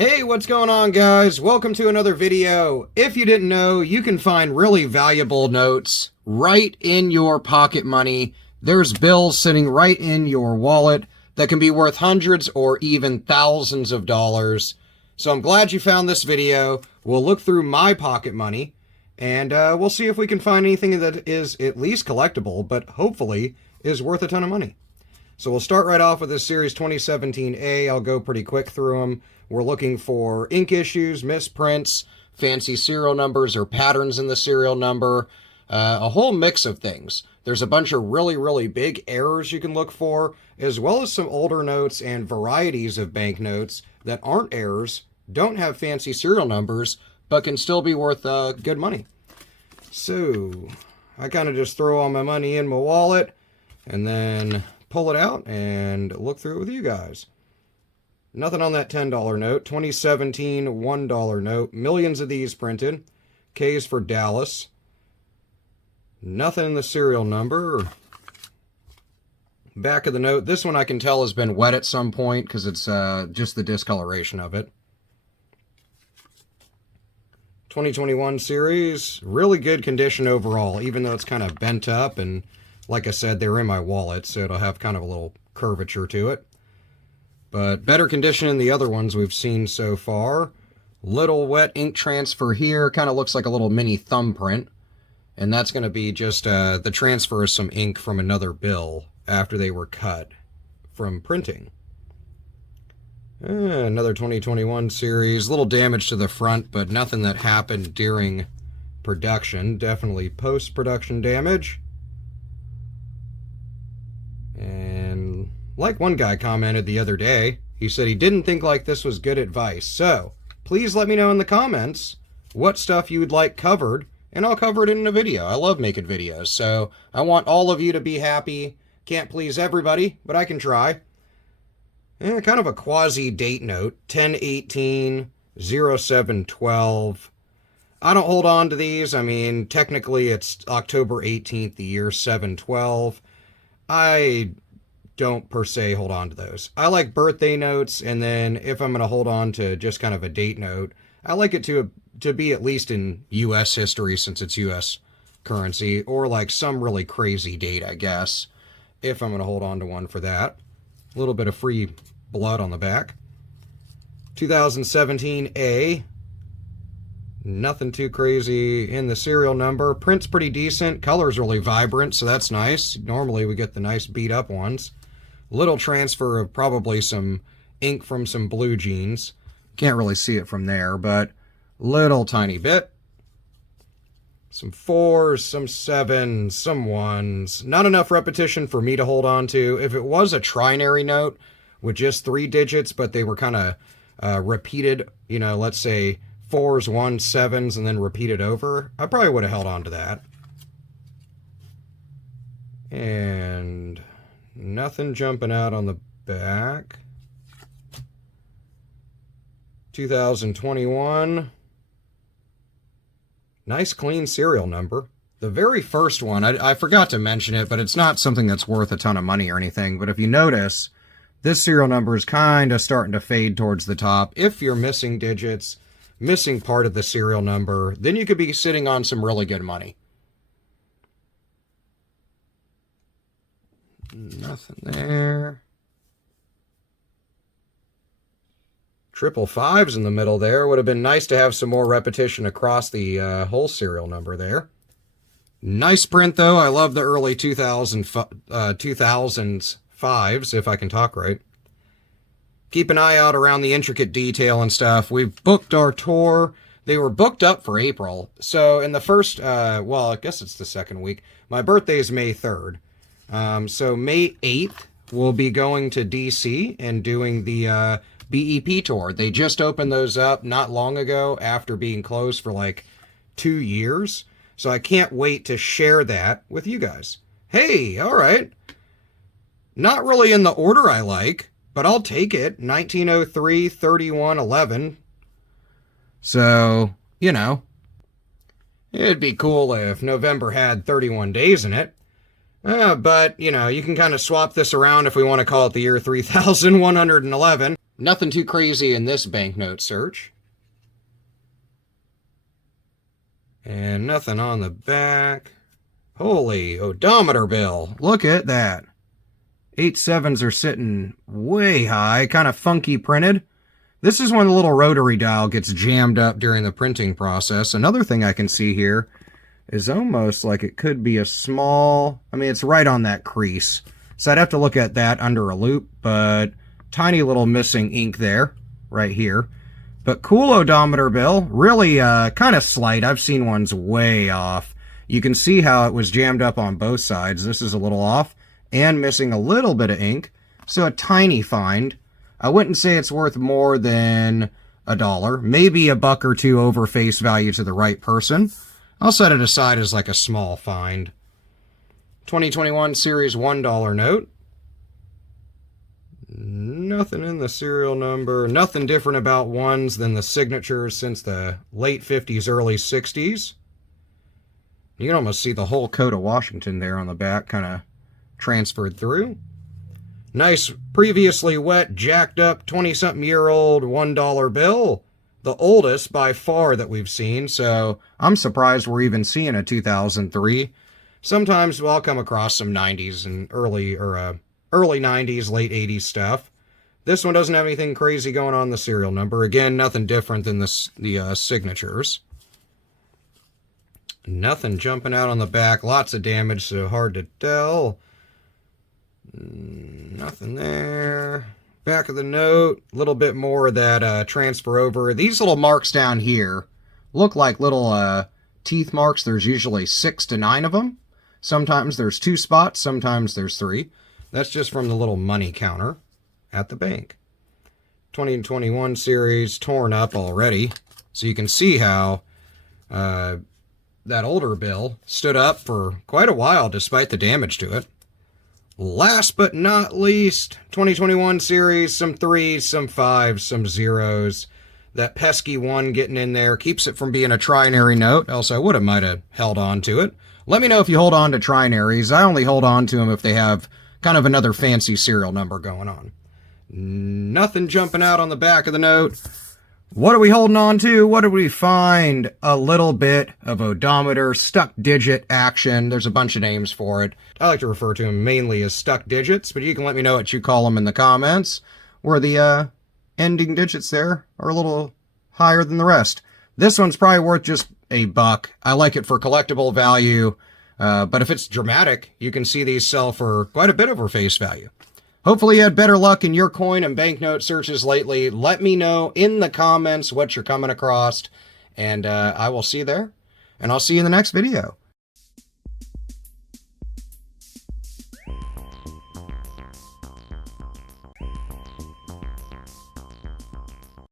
Hey, what's going on, guys? Welcome to another video. If you didn't know, you can find really valuable notes right in your pocket money. There's bills sitting right in your wallet that can be worth hundreds or even thousands of dollars. So I'm glad you found this video. We'll look through my pocket money and we'll see if we can find anything that is at least collectible, but hopefully is worth a ton of money. So we'll start right off with this Series 2017A. I'll go pretty quick through them. We're looking for ink issues, misprints, fancy serial numbers or patterns in the serial number, a whole mix of things. There's a bunch of really big errors you can look for, as well as some older notes and varieties of banknotes that aren't errors, don't have fancy serial numbers, but can still be worth good money. So I kind of just throw all my money in my wallet and then pull it out and look through it with you guys. Nothing on that $10 note. 2017 $1 note. Millions of these printed. K's for Dallas. Nothing in the serial number. Back of the note. This one I can tell has been wet at some point because it's just the discoloration of it. 2021 series. Really good condition overall, even though it's kind of bent up. And like I said, they're in my wallet, so it'll have kind of a little curvature to it. But better condition than the other ones we've seen so far. Little wet ink transfer here. Kind of looks like a little mini thumbprint. And that's going to be just the transfer of some ink from another bill after they were cut from printing. Another 2021 series. Little damage to the front, but nothing that happened during production. Definitely post-production damage. And like one guy commented the other day, he said he didn't think like this was good advice. So please let me know in the comments what stuff you would like covered, and I'll cover it in a video. I love making videos, so I want all of you to be happy. Can't please everybody, but I can try. Kind of a quasi date note, 10/18/07/12. I don't hold on to these. I mean, technically it's October 18th, the year 7/12. I don't per se hold on to those. I like birthday notes, and then if I'm going to hold on to just kind of a date note, I like it to be at least in U.S. history since it's U.S. currency, or like some really crazy date, I guess, if I'm going to hold on to one for that. A little bit of free blood on the back. 2017A. Nothing too crazy in the serial number. Print's pretty decent. Color's really vibrant, so that's nice. Normally we get the nice beat up ones. Little transfer of probably some ink from some blue jeans. Can't really see it from there, but little tiny bit. Some 4s, some 7s, some 1s. Not enough repetition for me to hold on to. If it was a trinary note with just 3 digits, but they were kind of repeated, you know, let's say 4s, 1s, 7s, and then repeated over, I probably would have held on to that. And nothing jumping out on the back. 2021. Nice clean serial number. The very first one, I forgot to mention it, but it's not something that's worth a ton of money or anything. But if you notice, this serial number is kind of starting to fade towards the top. If you're missing digits, missing part of the serial number, then you could be sitting on some really good money. Nothing there. 555s in the middle there. Would have been nice to have some more repetition across the whole serial number there. Nice print, though. I love the early 2000s fives, if I can talk right. Keep an eye out around the intricate detail and stuff. We've booked our tour. They were booked up for April. So in the first, well, I guess it's the second week. My birthday is May 3rd. So May 8th, we'll be going to DC and doing the BEP tour. They just opened those up not long ago after being closed for like 2 years. So I can't wait to share that with you guys. Hey, all right. Not really in the order I like, but I'll take it. 1903, 31, 11. So, you know, it'd be cool if November had 31 days in it. But, you know, you can kind of swap this around if we want to call it the year 3111. Nothing too crazy in this banknote search. And nothing on the back. Holy odometer bill. Look at that. 8 sevens are sitting way high, kind of funky printed. This is when the little rotary dial gets jammed up during the printing process. Another thing I can see here is almost like it could be a small, I mean, it's right on that crease. So I'd have to look at that under a loop, but tiny little missing ink there, right here. But cool odometer bill, really kind of slight. I've seen ones way off. You can see how it was jammed up on both sides. This is a little off and missing a little bit of ink. So a tiny find. I wouldn't say it's worth more than $1, maybe $1 or $2 over face value to the right person. I'll set it aside as like a small find. 2021 series $1 note. Nothing in the serial number. Nothing different about ones than the signatures since the late 50s, early 60s. You can almost see the whole coat of Washington there on the back, kind of transferred through. Nice, previously wet, jacked up, 20-something-year-old $1 bill. The oldest by far that we've seen, so I'm surprised we're even seeing a 2003. Sometimes I'll come across some 90s and early 90s, late 80s stuff. This one doesn't have anything crazy going on the serial number. Again, nothing different than the signatures. Nothing jumping out on the back. Lots of damage, so hard to tell. Nothing there. Back of the note, a little bit more of that transfer over. These little marks down here look like little teeth marks. There's usually 6 to 9 of them. Sometimes there's 2 spots, sometimes there's 3. That's just from the little money counter at the bank. 2021 series torn up already. So you can see how that older bill stood up for quite a while despite the damage to it. Last but not least, 2021 series, some 3s, some 5s, some 0s. That pesky 1 getting in there keeps it from being a trinary note, else I might have held on to it. Let me know if you hold on to trinaries. I only hold on to them if they have kind of another fancy serial number going on. Nothing jumping out on the back of the note. What are we holding on to? What did we find? A little bit of odometer, stuck digit action. There's a bunch of names for it. I like to refer to them mainly as stuck digits, but you can let me know what you call them in the comments, where the ending digits there are a little higher than the rest. This one's probably worth just $1. I like it for collectible value, but if it's dramatic, you can see these sell for quite a bit over face value. Hopefully you had better luck in your coin and banknote searches lately. Let me know in the comments what you're coming across, and I will see you there, and I'll see you in the next video.